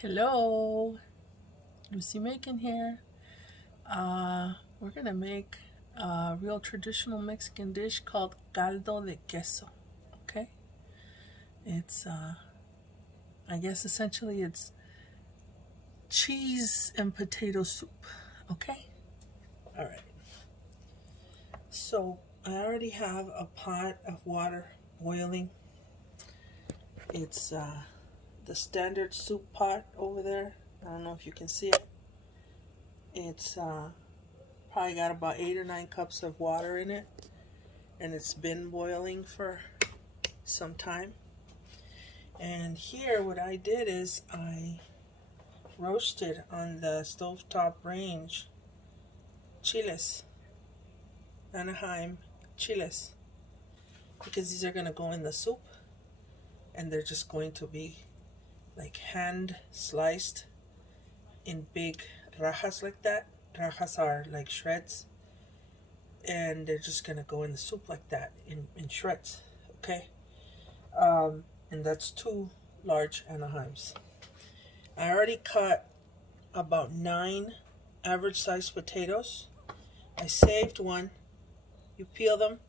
Hello, Lucy Macon here. We're gonna make a real traditional Mexican dish called Caldo de Queso. Okay, it's I guess essentially it's cheese and potato soup. Okay, all right. So I already have a pot of water boiling. It's the standard soup pot over there. I don't know if you can see it. It's probably got about 8 or 9 cups of water in it, and it's been boiling for some time. And here what I did is I roasted on the stovetop range chiles, Anaheim chiles, because these are going to go in the soup, and they're just going to be like hand sliced in big rajas like that. Rajas are like shreds, and they're just gonna go in the soup like that in shreds. Okay, and that's 2 large Anaheims. I already cut about 9 average sized potatoes. I saved one. You peel them,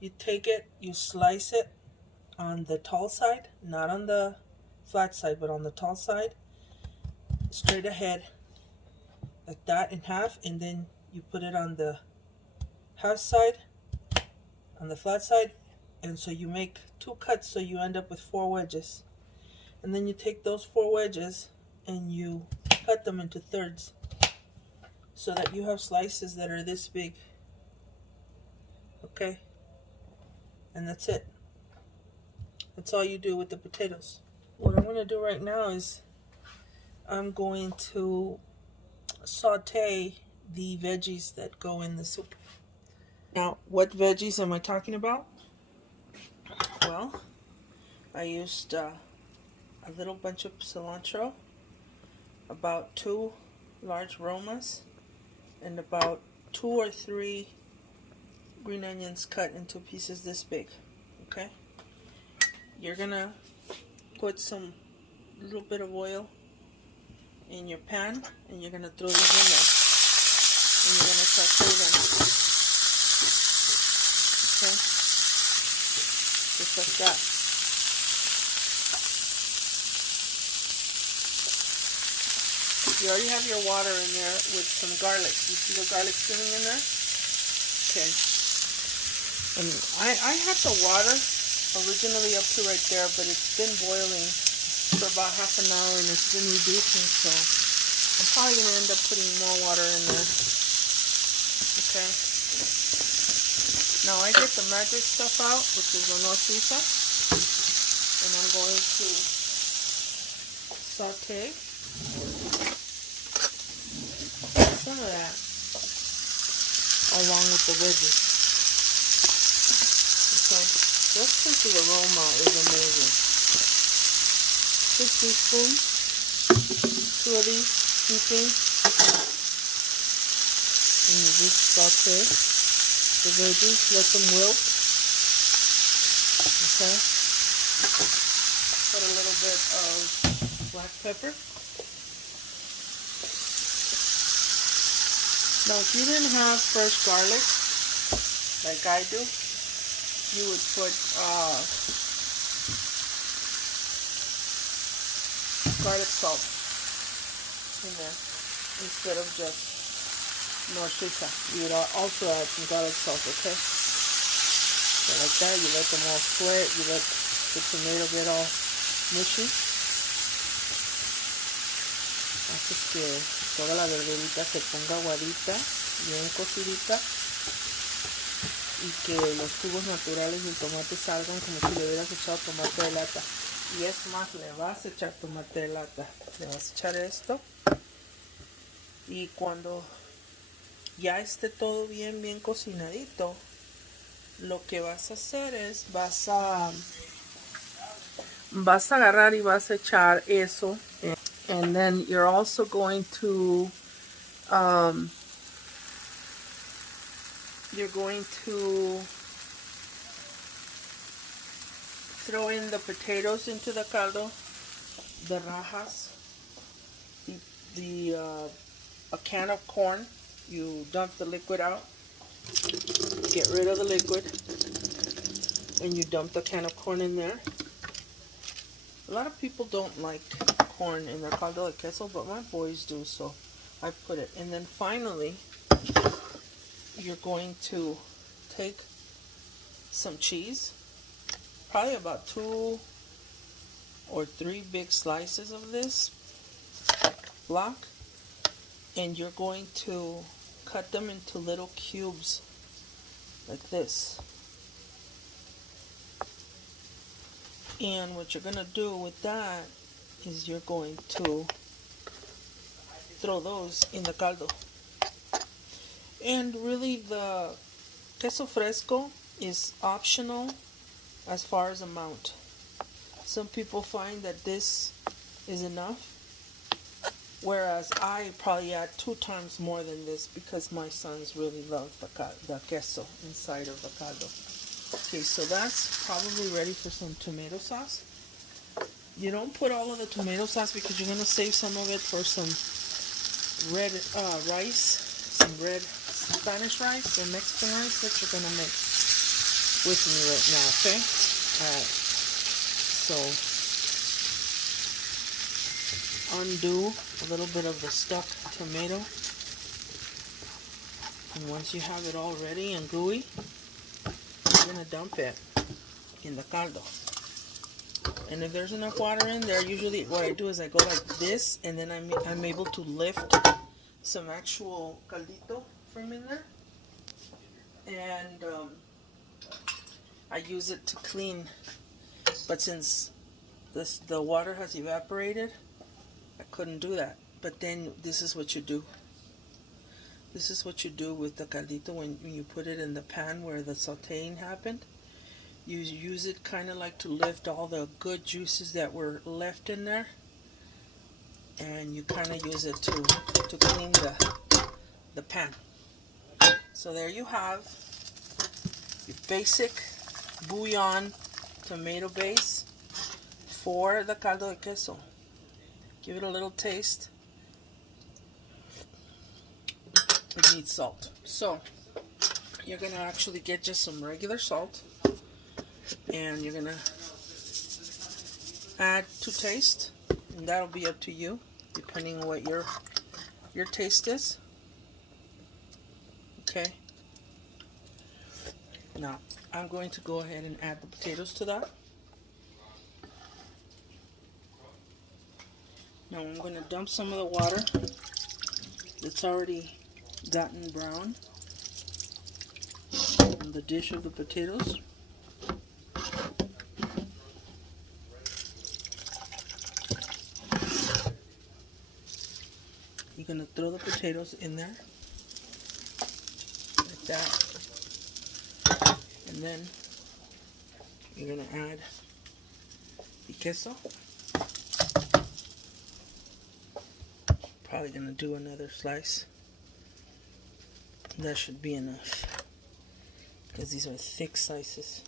you take it, you slice it on the tall side, not on the flat side, but on the tall side, straight ahead, like that, in half, and then you put it on the half side, on the flat side, and so you make 2 cuts, so you end up with 4 wedges. And then you take those 4 wedges and you cut them into thirds, so that you have slices that are this big. Okay, and that's it. That's all you do with the potatoes. What I'm going to do right now is I'm going to saute the veggies that go in the soup. Now, what veggies am I talking about? Well, I used a little bunch of cilantro, about 2 large romas, and about 2 or 3 green onions cut into pieces this big. Okay? You're gonna put some little bit of oil in your pan, and you're gonna throw these in there, and you're gonna saute them. Okay, just like that. You already have your water in there with some garlic. You see the garlic steaming in there? Okay. And I had the water originally up to right there, but it's been boiling for about half an hour, and it's been reducing, so I'm probably going to end up putting more water in there. Okay. Now I get the magic stuff out, which is the nortisa, and I'm going to saute some of that along with the veggies. Okay. Just because the aroma is amazing. 2 teaspoons, 2 of these heaping, and you just saute the veggies, let them wilt. Okay. Put a little bit of black pepper. Now, if you didn't have fresh garlic, like I do, you would put garlic salt in there instead of just nortisa. You would also add some garlic salt, okay? So like that, you let them all sweat, you let the tomato get all mushy. Haces que toda la verdurita se ponga aguadita, bien cocidita, y que los jugos naturales del tomate salgan como si le hubieras echado tomate de lata. Y es más, le vas a echar tomate de lata. Le vas a echar esto, y cuando ya esté todo bien cocinadito, lo que vas a hacer es vas a agarrar y vas a echar eso, and then you're also going to throw in the potatoes into the caldo, the rajas, a can of corn. You dump the liquid out, get rid of the liquid, and you dump the can of corn in there. A lot of people don't like corn in their caldo de queso, but my boys do, so I put it. And then finally, you're going to take some cheese, probably about 2 or 3 big slices of this block, and you're going to cut them into little cubes like this. And what you're going to do with that is you're going to throw those in the caldo. And really the queso fresco is optional as far as amount. Some people find that this is enough, whereas I probably add 2 times more than this because my sons really love the queso inside of the caldo. Okay, so that's probably ready for some tomato sauce. You don't put all of the tomato sauce because you're going to save some of it for some red rice, some red Spanish rice or Mexican rice that you're going to make with me right now, okay? Alright, so undo a little bit of the stuck tomato, and once you have it all ready and gooey, you're going to dump it in the caldo. And if there's enough water in there, usually what I do is I go like this, and then I'm able to lift some actual caldito from in there, and I use it to clean. But since the water has evaporated, I couldn't do that. But then this is what you do. This is what you do with the caldito when you put it in the pan where the sauteing happened. You use it kind of like to lift all the good juices that were left in there, and you kind of use it to clean the pan. So there you have your basic bouillon tomato base for the caldo de queso. Give it a little taste. It needs salt. So you're going to actually get just some regular salt, and you're going to add to taste, and that'll be up to you depending on what your taste is. Okay. Now I'm going to go ahead and add the potatoes to that. Now I'm going to dump some of the water that's already gotten brown on the dish of the potatoes. You're going to throw the potatoes in there like that, and then you're going to add the queso. Probably going to do another slice. That should be enough because these are thick slices.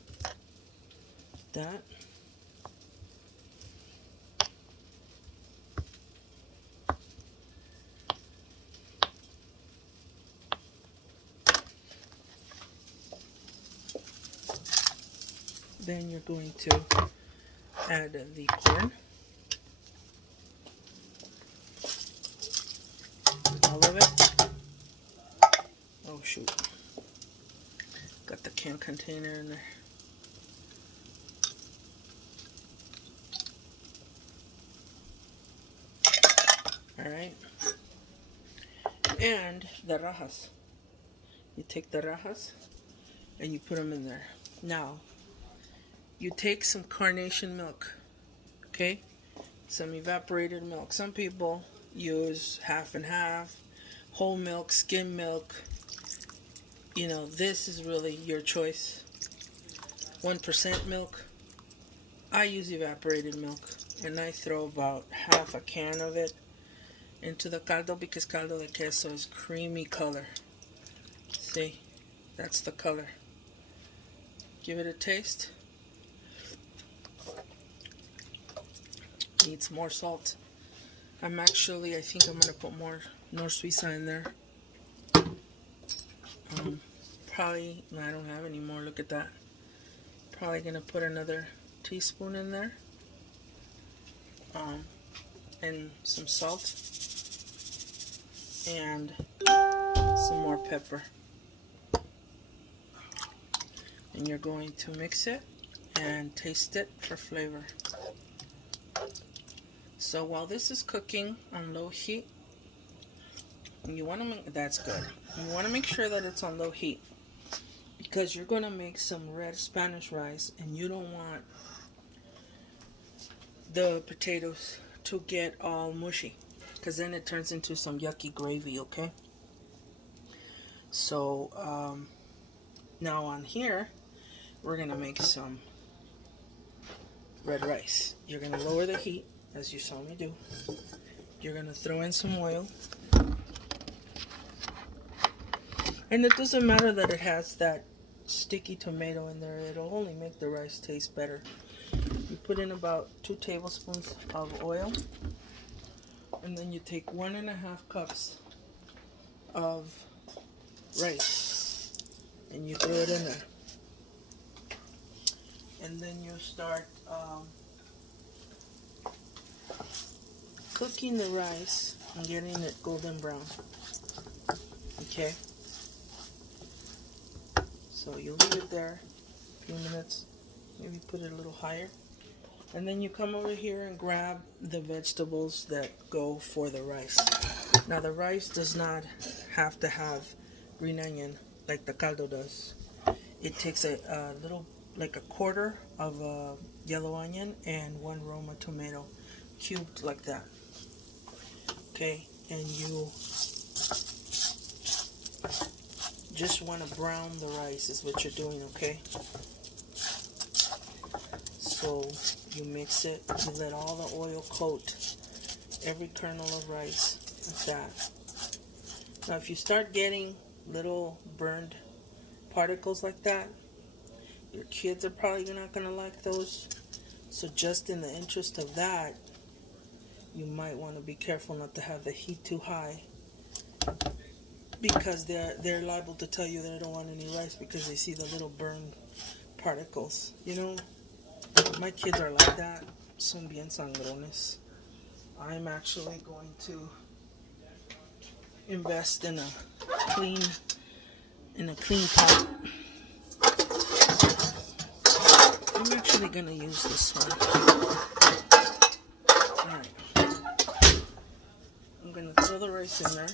That. Then you're going to add the corn. All of it. Oh shoot. Got the can container in there. Alright. And the rajas. You take the rajas and you put them in there. Now, you take some carnation milk. Okay? Some evaporated milk. Some people use half and half, whole milk, skim milk. You know, this is really your choice. 1% milk. I use evaporated milk, and I throw about half a can of it into the caldo because caldo de queso is creamy color. See? That's the color. Give it a taste. Needs more salt. I think I'm gonna put more Nor Suiza in there. Probably, no, I don't have any more. Look at that. Probably gonna put another teaspoon in there. And some salt. And some more pepper. And you're going to mix it and taste it for flavor. So while this is cooking on low heat, you want to make, that's good. You want to make sure that it's on low heat because you're going to make some red Spanish rice and you don't want the potatoes to get all mushy because then it turns into some yucky gravy, okay? So now on here, we're going to make some red rice. You're going to lower the heat as you saw me do. You're going to throw in some oil. And it doesn't matter that it has that sticky tomato in there. It'll only make the rice taste better. You put in about 2 tablespoons of oil. And then you take 1.5 cups of rice. And you throw it in there. And then you start cooking the rice and getting it golden brown. Okay? So you leave it there a few minutes, maybe put it a little higher. And then you come over here and grab the vegetables that go for the rice. Now the rice does not have to have green onion like the caldo does. It takes a little, like a quarter of a yellow onion and 1 Roma tomato, cubed like that. Okay, and you just want to brown the rice is what you're doing, okay? So you mix it, you let all the oil coat every kernel of rice like that. Now if you start getting little burned particles like that, your kids are probably not going to like those. So just in the interest of that, you might want to be careful not to have the heat too high, because they're liable to tell you that they don't want any rice because they see the little burned particles. You know, my kids are like that. Son bien sangrones. I'm actually going to invest in a clean pot. I'm actually going to use this one. Alright. I'm going to throw the rice in there.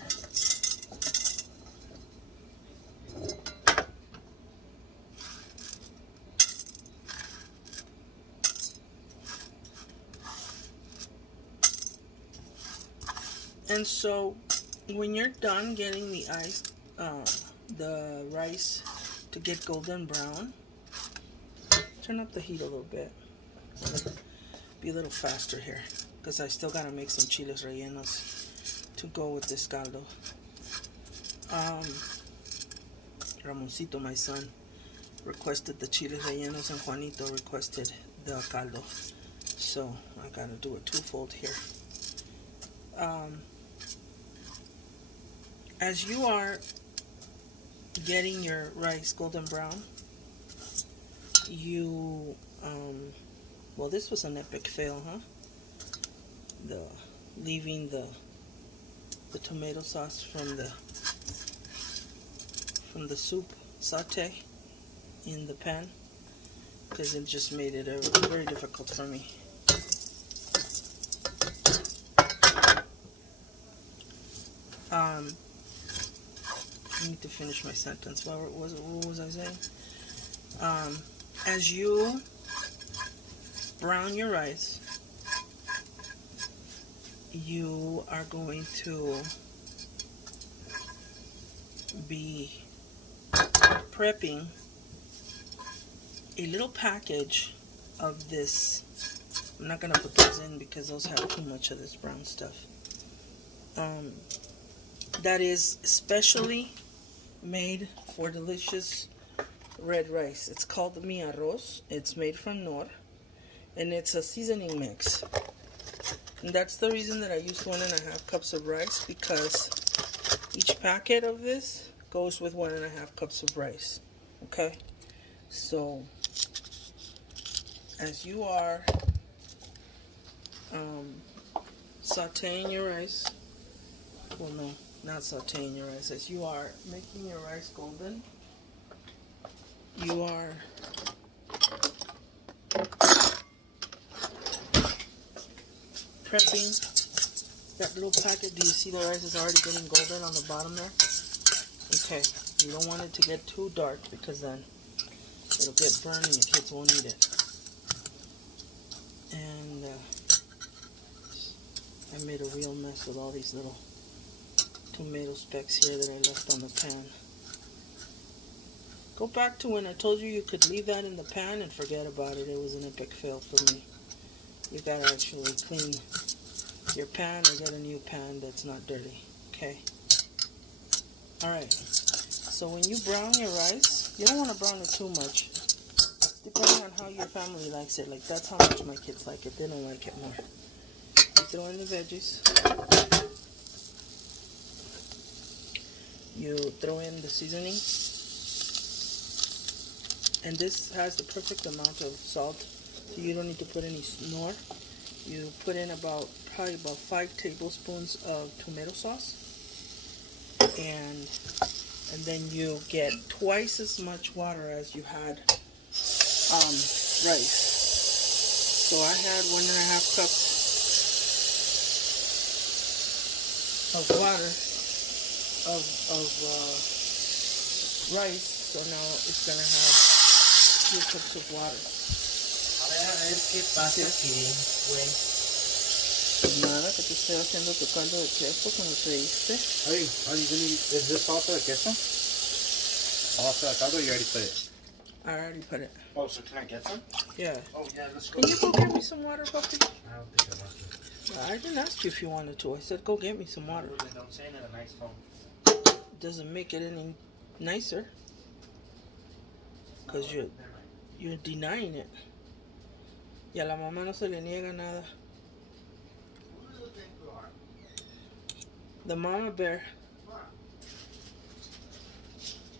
And so when you're done getting the rice to get golden brown, turn up the heat a little bit. Be a little faster here because I still gotta make some chiles rellenos to go with this caldo. Ramoncito, my son, requested the chiles rellenos and Juanito requested the caldo. So I gotta do a twofold here. As you are getting your rice golden brown, you, well, this was an epic fail, huh? Leaving the tomato sauce from the soup saute in the pan, because it just made it very difficult for me. I need to finish my sentence. What was I saying? As you brown your rice, you are going to be prepping a little package of this. I'm not going to put those in because those have too much of this brown stuff. That is specially made for delicious red rice. It's called mi arroz. It's made from Nor, and it's a seasoning mix. And that's the reason that I used 1.5 cups of rice, because each packet of this goes with 1.5 cups of rice. Okay? So, as you are sauteing your rice, well, no, not sauteing your rice, as you are making your rice golden, you are prepping that little packet. Do you see the rice is already getting golden on the bottom there? Okay, you don't want it to get too dark, because then it'll get burned and your kids won't eat it. And I made a real mess with all these little tomato specks here that I left on the pan. Go back to when I told you could leave that in the pan and forget about it. It was an epic fail for me. You gotta actually clean your pan or get a new pan that's not dirty. Okay? Alright. So when you brown your rice, you don't want to brown it too much. Depending on how your family likes it. Like, that's how much my kids like it. They don't like it more. You throw in the veggies. You throw in the seasoning. And this has the perfect amount of salt, so you don't need to put any more. You put in probably about 5 tablespoons of tomato sauce. And then you get twice as much water as you had rice. So I had 1.5 cups of water of rice. So now it's gonna have 2 cups of water. A ver qué pasa aquí, güey. Nada, que te estoy haciendo tu caldo de queso, como te diste. Is this also a queso? Also a caldo, you already put it? I already put it. Oh, so can I get some? Yeah. Oh, yeah, let's go. Can you go get me some water, puppy? I don't think I want to. I didn't ask you if you wanted to. I said go get me some water. Don't say it in a nice tone. It doesn't make it any nicer. Because you're denying it. Y a la mamá no se le niega nada. The mama bear.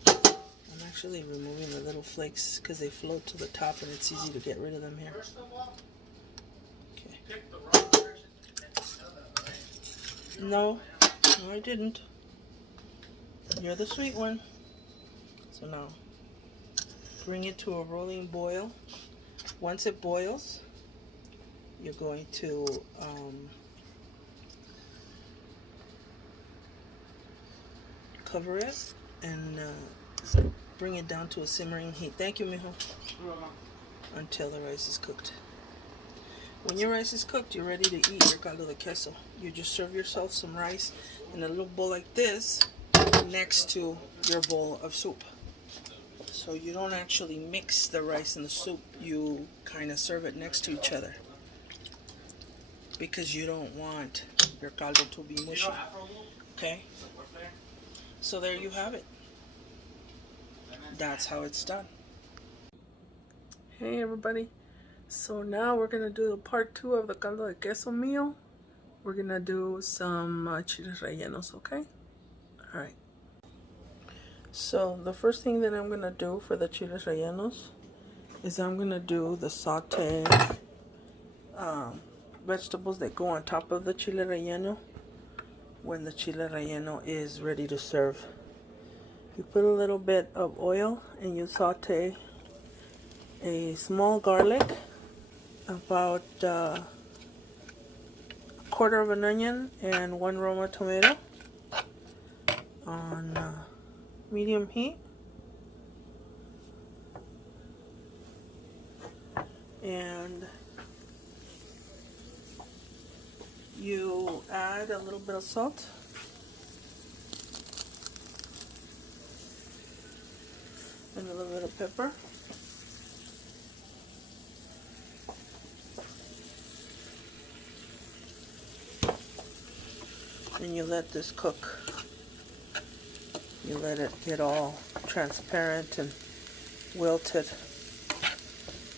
I'm actually removing the little flakes because they float to the top and it's easy to get rid of them here. Okay. No, I didn't. You're the sweet one. So now, bring it to a rolling boil. Once it boils, you're going to cover it and bring it down to a simmering heat. Thank you, mijo. Until the rice is cooked. When your rice is cooked, you're ready to eat your caldo de queso. You just serve yourself some rice in a little bowl like this next to your bowl of soup. So you don't actually mix the rice and the soup. You kind of serve it next to each other because you don't want your caldo to be mushy. Okay? So there you have it. That's how it's done. Hey everybody. So now we're going to do part 2 of the caldo de queso meal. We're going to do some chiles rellenos, okay? Alright. So the first thing that I'm going to do for the chiles rellenos is I'm going to do the saute vegetables that go on top of the chile relleno when the chile relleno is ready to serve. You put a little bit of oil and you saute a small garlic, about a quarter of an onion and 1 Roma tomato on medium heat, and you add a little bit of salt and a little bit of pepper. And you let this cook. You let it get all transparent and wilted.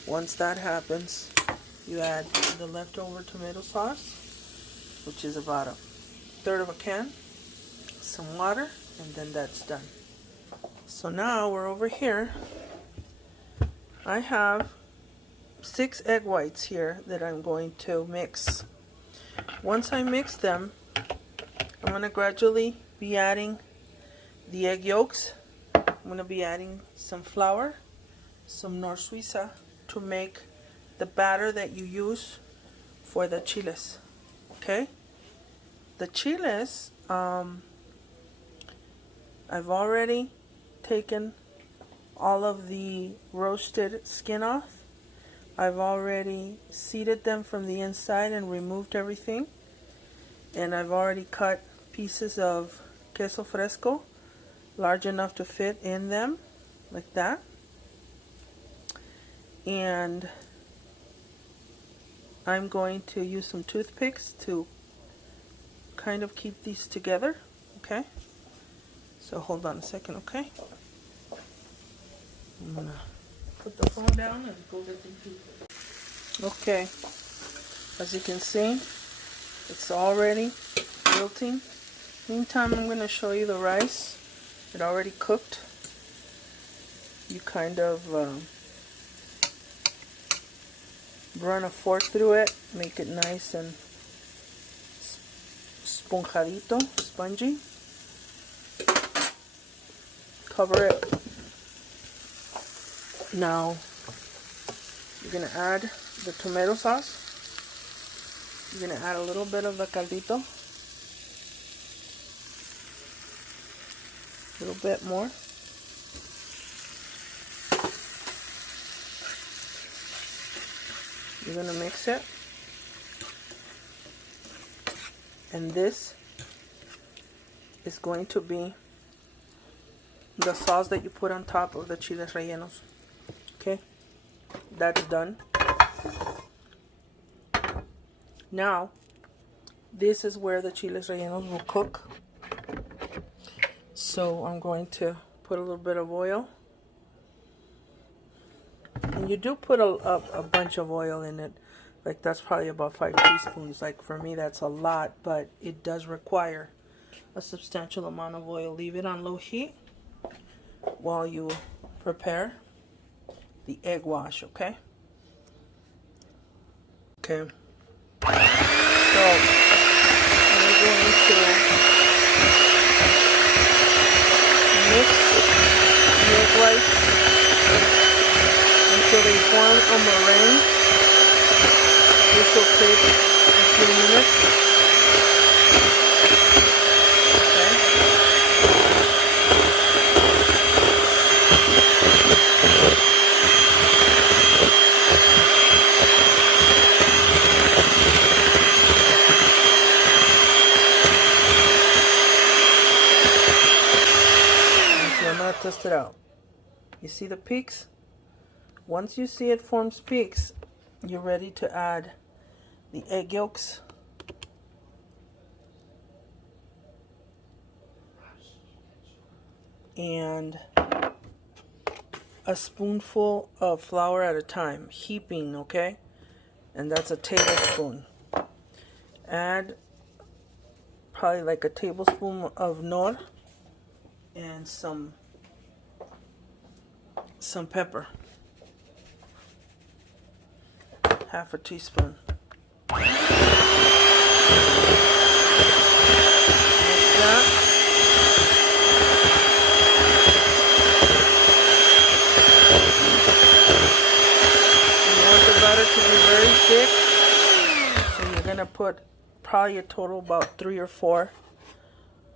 Once that happens, you add the leftover tomato sauce which is about a third of a can, some water, and then that's done. So now we're over here. I have 6 egg whites here that I'm going to mix. Once I mix them, I'm going to gradually be adding the egg yolks. I'm going to be adding some flour, some Nor Suiza to make the batter that you use for the chiles. Okay? The chiles, I've already taken all of the roasted skin off. I've already seeded them from the inside and removed everything. And I've already cut pieces of queso fresco large enough to fit in them, like that. And I'm going to use some toothpicks to kind of keep these together. Okay? So hold on a second, okay? I'm gonna put the phone down and go get some toothpicks. Okay, as you can see, it's already wilting. Meantime, I'm gonna show you the rice. It already cooked. You kind of run a fork through it, make it nice and sponjadito, spongy. Cover it. Now you're gonna add the tomato sauce. You're gonna add a little bit of the caldito, a little bit more. You're gonna mix it, and this is going to be the sauce that you put on top of the chiles rellenos. Okay, that's done. Now, this is where the chiles rellenos will cook. So I'm going to put a little bit of oil. And you do put a bunch of oil in it. Like that's probably about 5 teaspoons. Like for me that's a lot, but it does require a substantial amount of oil. Leave it on low heat while you prepare the egg wash, okay? Okay. So I'm going to mix the egg whites until they form a meringue. This will take a few minutes. Test it out. You see the peaks? Once you see it forms peaks, you're ready to add the egg yolks. And a spoonful of flour at a time, heaping, okay? And that's a tablespoon. Add probably like a tablespoon of Nor and some pepper, half a teaspoon. Like that. You want the butter to be very thick, so you're gonna put probably a total about 3 or 4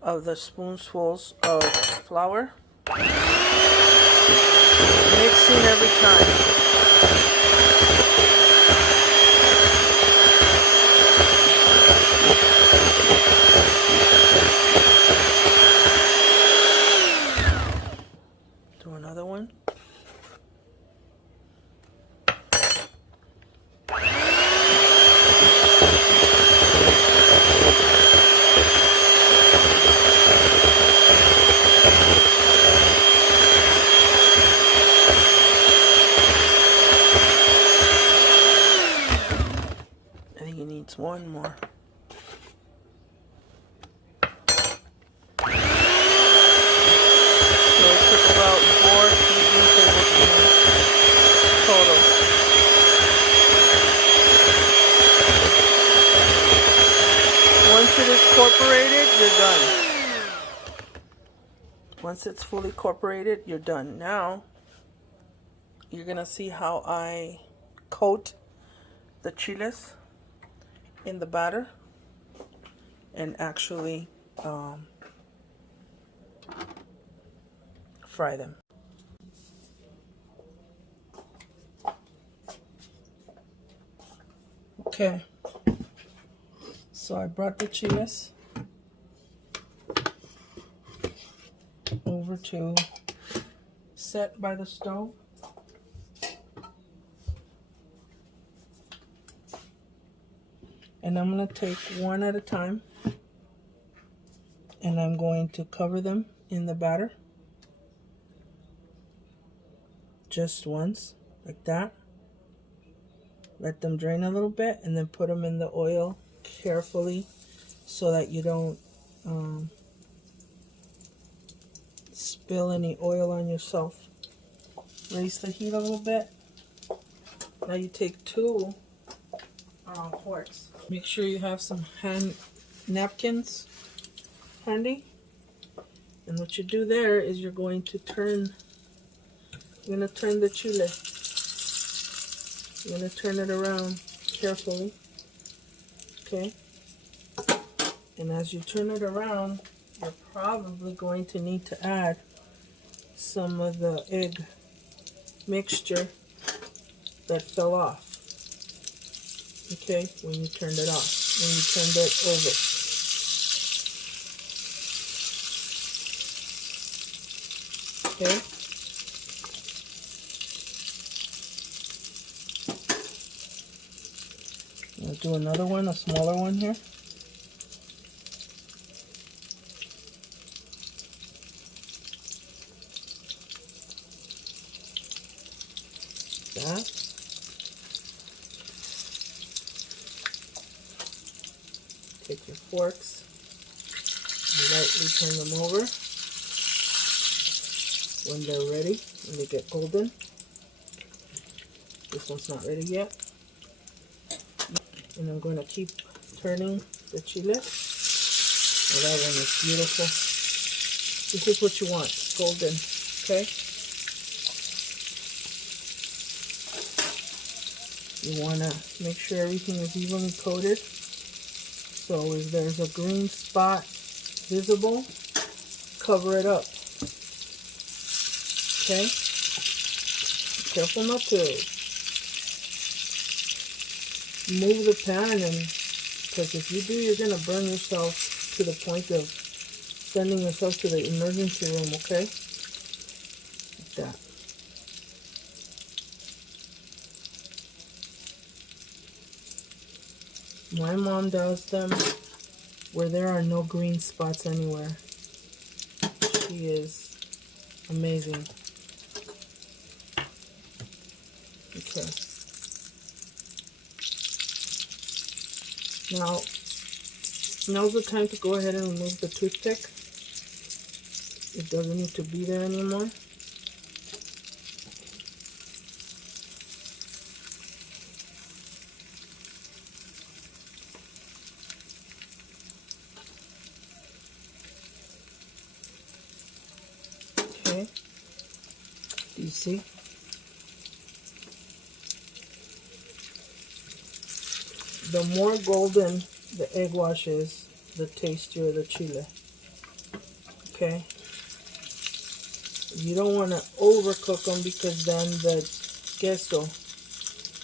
of the spoonfuls of flour. Mixing every time. Do another one. is incorporated, you're done. Once it's fully incorporated, you're done. Now, you're going to see how I coat the chiles in the batter and actually fry them. Okay, so I brought the chiles over to set by the stove. And I'm going to take one at a time, and I'm going to cover them in the batter just once, like that. Let them drain a little bit, and then put them in the oil carefully so that you don't spill any oil on yourself. Raise the heat a little bit. Now you take 2 forks. Make sure you have some hand napkins handy. And what you do there is you're going to turn the chile. You're going to turn it around carefully. Okay? And as you turn it around, you're probably going to need to add some of the egg mixture that fell off. Okay, when you turned it off, when you turned it over. Okay. I'll do another one, a smaller one here. That. Take your forks and lightly turn them over when they're ready, when they get golden. This one's not ready yet. And I'm going to keep turning the chile. Oh, that one is beautiful. This is what you want, golden, okay? You want to make sure everything is evenly coated. So if there's a green spot visible, cover it up. Okay? Be careful not to move the pan, and because if you do, you're going to burn yourself to the point of sending yourself to the emergency room, okay? Like that. My mom does them where there are no green spots anywhere. She is amazing. Okay. Now's the time to go ahead and remove the toothpick. It doesn't need to be there anymore. Okay. Do you see? The more golden the egg wash is, the tastier the chile. Okay? You don't want to overcook them because then the queso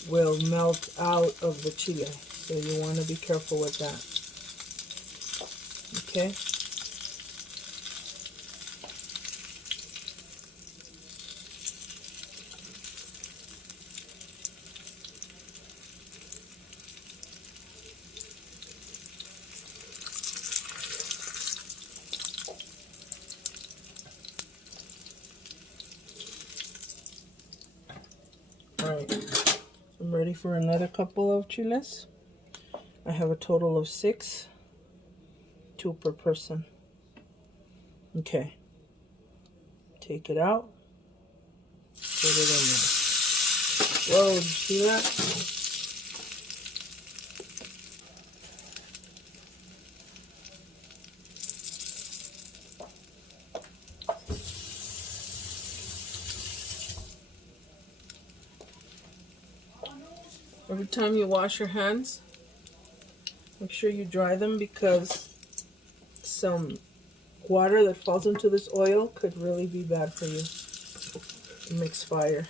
will melt out of the chile. So you want to be careful with that. Okay? Alright, I'm ready for another couple of chiles. I have a total of 6, 2 per person. Okay, take it out, put it in there. Whoa, did you see that? Every time you wash your hands, make sure you dry them, because some water that falls into this oil could really be bad for you. It makes fire.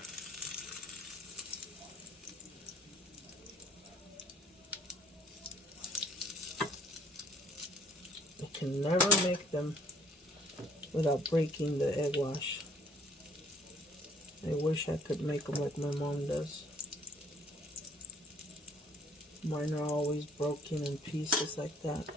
You can never make them without breaking the egg wash. I wish I could make them like my mom does. Mine are always broken in pieces like that.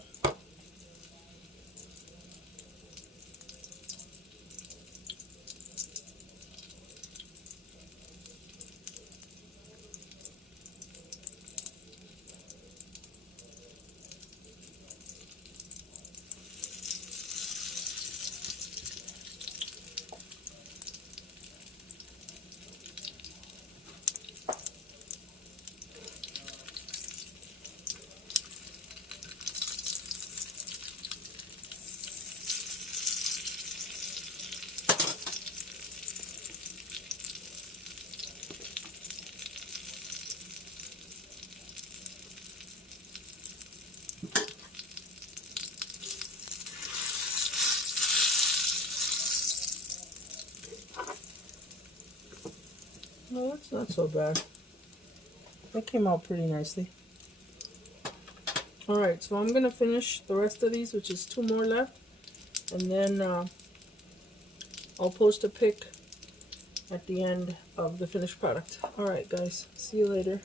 No, that's not so bad. That came out pretty nicely. Alright, so I'm going to finish the rest of these, which is 2 more left. And then I'll post a pic at the end of the finished product. Alright guys, see you later.